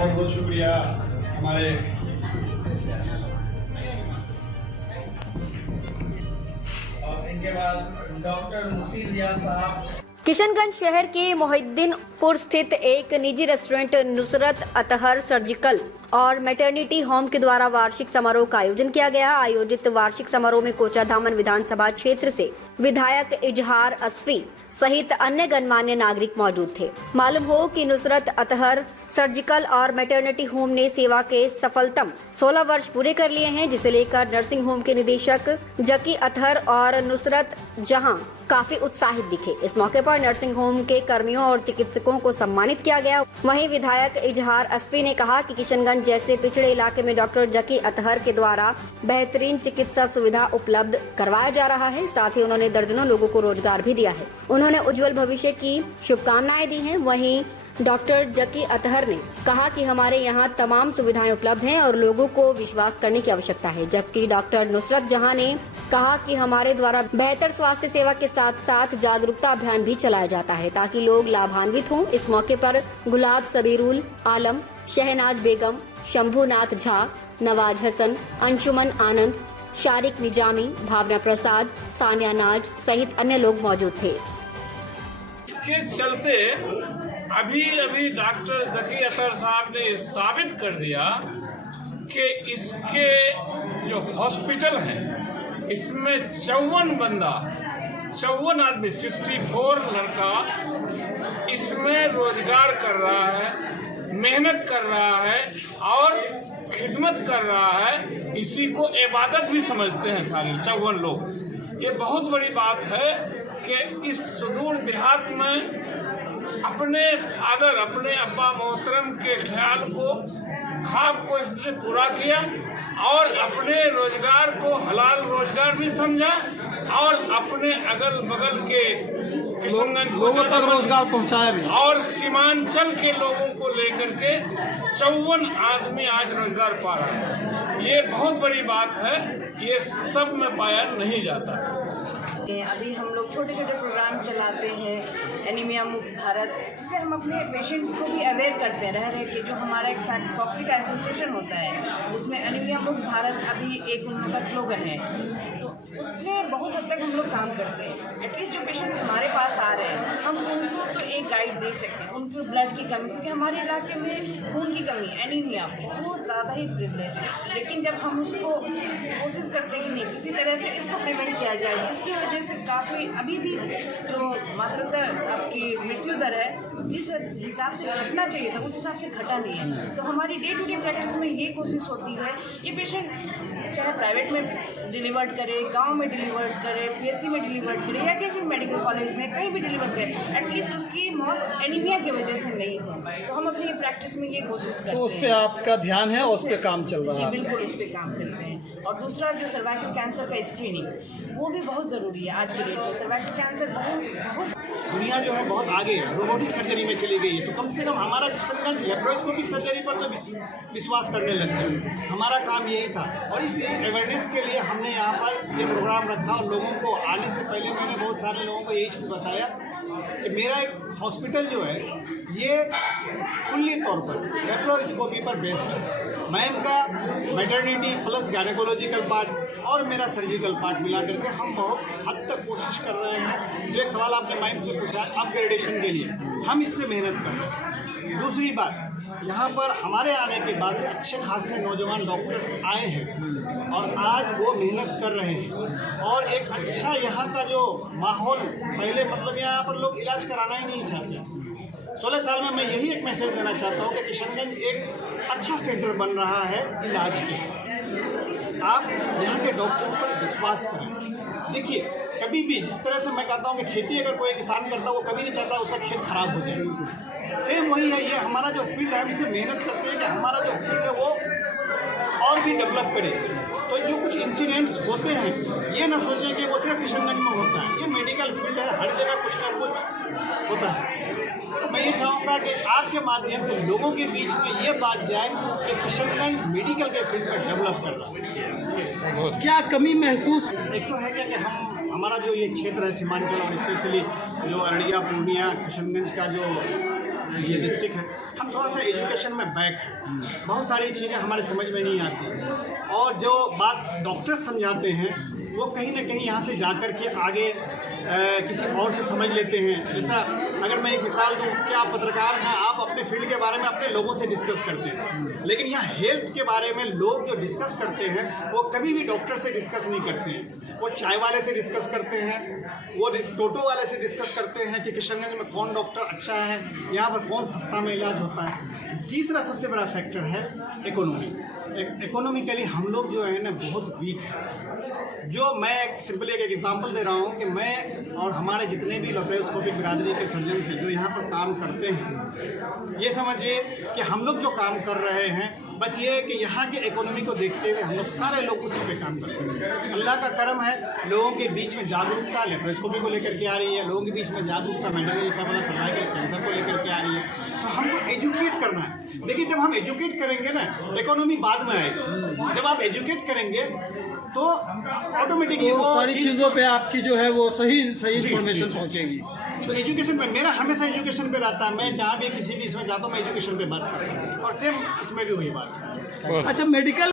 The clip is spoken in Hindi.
बहुत बहुत शुक्रिया हमारे इनके बाद डॉक्टर मुसीर रियाज साहब। किशनगंज शहर के मोहिद्दीनपुर स्थित एक निजी रेस्टोरेंट नुसरत अतहर सर्जिकल और मैटरनिटी होम के द्वारा वार्षिक समारोह का आयोजन किया गया। आयोजित वार्षिक समारोह में कोचाधामन विधानसभा क्षेत्र से विधायक इजहार असफी सहित अन्य गणमान्य नागरिक मौजूद थे। मालूम हो कि नुसरत अतहर सर्जिकल और मैटरनिटी होम ने सेवा के सफलतम 16 वर्ष पूरे कर लिए हैं, जिसे लेकर नर्सिंग होम के निदेशक जकी अतहर और नुसरत जहां काफी उत्साहित दिखे। इस मौके पर नर्सिंग होम के कर्मियों और चिकित्सकों को सम्मानित किया गया। वहीं विधायक इजहार असफी ने कहा कि किशनगंज जैसे पिछड़े इलाके में डॉक्टर जकी अतहर के द्वारा बेहतरीन चिकित्सा सुविधा उपलब्ध करवाया जा रहा है। साथ ही उन्होंने दर्जनों लोगों को रोजगार भी दिया है। उन्होंने उज्जवल भविष्य की शुभकामनाएं दी हैं। वहीं डॉक्टर जकी अतहर ने कहा कि हमारे यहाँ तमाम सुविधाएं उपलब्ध हैं और लोगों को विश्वास करने की आवश्यकता है। जबकि डॉक्टर नुसरत जहां ने कहा कि हमारे द्वारा बेहतर स्वास्थ्य सेवा के साथ साथ जागरूकता अभियान भी चलाया जाता है ताकि लोग लाभान्वित हों। इस मौके पर गुलाब सबीरुल आलम, शहनाज बेगम, शंभुनाथ झा, नवाज हसन, अंशुमन आनंद, शारिक निजामी, भावना प्रसाद, सानिया नाज सहित अन्य लोग मौजूद थे। इसके चलते अभी डॉक्टर जकी अतहर साहब ने साबित कर दिया कि इसके जो हॉस्पिटल हैं इसमें 54 आदमी 54 लड़का इसमें रोजगार कर रहा है, मेहनत कर रहा है और खिदमत कर रहा है। इसी को इबादत भी समझते हैं सारे 54 लोग। ये बहुत बड़ी बात है कि इस सुदूर देहात में अपने फादर, अपने अब्बा मोहतरम के ख्याल को, ख्वाब को इसने पूरा किया और अपने रोजगार को हलाल रोजगार भी समझा और अपने अगल बगल के किशनगंज लोगों तक रोजगार पहुंचाया भी और सीमांचल के लोगों को लेकर के 54 आदमी आज रोजगार पा रहा है। ये बहुत बड़ी बात है, ये सब में पाया नहीं जाता। अभी हम लोग छोटे छोटे प्रोग्राम्स चलाते हैं एनीमिया मुक्त भारत, जिससे हम अपने पेशेंट्स को भी अवेयर करते हैं रह के। जो हमारा एक फॉक्सी का एसोसिएशन होता है उसमें एनीमिया मुक्त भारत अभी एक उनका स्लोगन है, तो उसमें बहुत हद तक हम लोग काम करते हैं। एटलीस्ट जो पेशेंट्स हमारे पास आ रहे हैं हम उनको तो एक गाइड दे सकते हैं। उनको ब्लड की कमी, क्योंकि हमारे इलाके में खून की कमी, एनीमिया बहुत ज़्यादा ही प्रिविलेज है, लेकिन जब हम उसको कोशिश करते हैं कि नहीं किसी तरह से इसको प्रिवेंट किया जाए, जिसकी वजह से काफ़ी अभी भी जो मातृत्व आपकी मृत्यु दर है जिस हिसाब से घटना चाहिए था उस हिसाब से घटा नहीं है। तो हमारी डे टू डे प्रैक्टिस में ये कोशिश होती है ये पेशेंट चाहे प्राइवेट में डिलीवर्ड करे, गांव में डिलीवर्ड करे, पीएससी में डिलीवर्ड करे या किसी मेडिकल कॉलेज में कहीं भी डिलीवर करे, एटलीस्ट उसकी मौत एनीमिया की वजह से नहीं हो। तो हम अपनी प्रैक्टिस में ये कोशिश करते हैं। तो उस पर आपका ध्यान है और उस पर काम चल रहा है? बिल्कुल उस पर काम करते हैं। और दूसरा जो सर्वाइकल कैंसर का स्क्रीनिंग वो भी बहुत ज़रूरी है आज के डेट में। सर्वाइकल कैंसर बहुत दुनिया जो है बहुत आगे है, रोबोटिक सर्जरी में चली गई है, तो कम से कम हमारा किशनगंज लेप्रोस्कोपिक सर्जरी पर तो विश्वास करने लगते हैं। हमारा काम यही था और इस अवेयरनेस के लिए हमने यहाँ पर ये प्रोग्राम रखा और लोगों को आने से पहले मैंने बहुत सारे लोगों को यही चीज़ बताया कि मेरा एक हॉस्पिटल जो है ये फुल्ली तौर पर लेप्रोस्कोपी पर बेस्ड है। मैम का मैटरनिटी प्लस गायनेकोलॉजिकल पार्ट और मेरा सर्जिकल पार्ट मिला करके हम बहुत हद तक कोशिश कर रहे हैं। जो एक सवाल आपने मैम से पूछा अपग्रेडेशन के लिए, हम इस पर मेहनत कर रहे हैं। दूसरी बात, यहाँ पर हमारे आने के बाद से अच्छे खासे नौजवान डॉक्टर्स आए हैं और आज वो मेहनत कर रहे हैं और एक अच्छा यहाँ का जो माहौल, पहले मतलब यहाँ पर लोग इलाज कराना ही नहीं चाहते। 16 साल में मैं यही एक मैसेज देना चाहता हूँ कि किशनगंज एक अच्छा सेंटर बन रहा है इलाज के। आप यहाँ के डॉक्टर्स पर विश्वास करें। देखिए कभी भी जिस तरह से मैं कहता हूँ कि खेती अगर कोई किसान करता है वो कभी नहीं चाहता उसका खेत खराब हो जाए, सेम वही है। ये हमारा जो फील्ड है हम इसमें मेहनत करते हैं कि हमारा जो फील्ड है वो और भी डेवलप करे। तो जो कुछ इंसिडेंट्स होते हैं ये ना सोचें कि वो सिर्फ किशनगंज में होता है, ये मेडिकल फील्ड है, हर जगह कुछ ना कुछ होता है। तो मैं ये चाहूँगा कि आपके माध्यम से लोगों के बीच में ये बात जाए कि किशनगंज मेडिकल के फील्ड पर डेवलप कर रहा है। क्या कमी महसूस? एक तो है कि हमारा जो ये क्षेत्र है सीमांचल और स्पेशली जो अररिया, पूर्णिया, किशनगंज का जो ये डिस्ट्रिक्ट है, हम थोड़ा सा एजुकेशन में बैक हैं। बहुत सारी चीज़ें हमारे समझ में नहीं आती और जो बात डॉक्टर समझाते हैं वो कहीं ना कहीं यहाँ से जाकर के आगे किसी और से समझ लेते हैं। जैसा अगर मैं एक मिसाल दूँ कि आप पत्रकार हैं, आप अपने फील्ड के बारे में अपने लोगों से डिस्कस करते हैं, लेकिन यहाँ हेल्थ के बारे में लोग जो डिस्कस करते हैं वो कभी भी डॉक्टर से डिस्कस नहीं करते हैं। वो चाय वाले से डिस्कस करते हैं, वो टोटो वाले से डिस्कस करते हैं कि किशनगंज में कौन डॉक्टर अच्छा है, यहाँ पर कौन सस्ता में इलाज होता है। तीसरा सबसे बड़ा फैक्टर है इकोनॉमी। इकोनॉमिकली हम लोग जो है ना बहुत वीक है। जो मैं सिंपली एक एग्जांपल दे रहा हूँ कि मैं और हमारे जितने भी लेप्रोस्कोपिक बिरादरी के सर्जन हैं जो यहाँ पर काम करते हैं, ये समझिए कि हम लोग जो काम कर रहे हैं बस ये है कि यहाँ के इकोनॉमी को देखते हुए हम लोग सारे लोग उसी पे काम करते हैं। अल्लाह का करम है, लोगों के बीच में जागरूकता लेप्रोस्कोपी को लेकर के आ रही है, लोगों के बीच में जागरूकता मेंटल सर्वाइकल कैंसर को लेकर के आ रही है। तो हमको एजुकेट करना है। देखिए, जब हम एजुकेट करेंगे ना, इकोनॉमी बाद में आएगी। जब आप एजुकेट करेंगे तो ऑटोमेटिकली वो सारी चीज़ों पे आपकी जो है वो सही इन्फॉर्मेशन पहुंचेगी। तो एजुकेशन पे मेरा हमेशा एजुकेशन पे रहता है। मैं जहाँ भी किसी भी इसमें जाता हूँ मैं एजुकेशन पे बात करता हूँ और सेम इसमें भी वही बात है। अच्छा, मेडिकल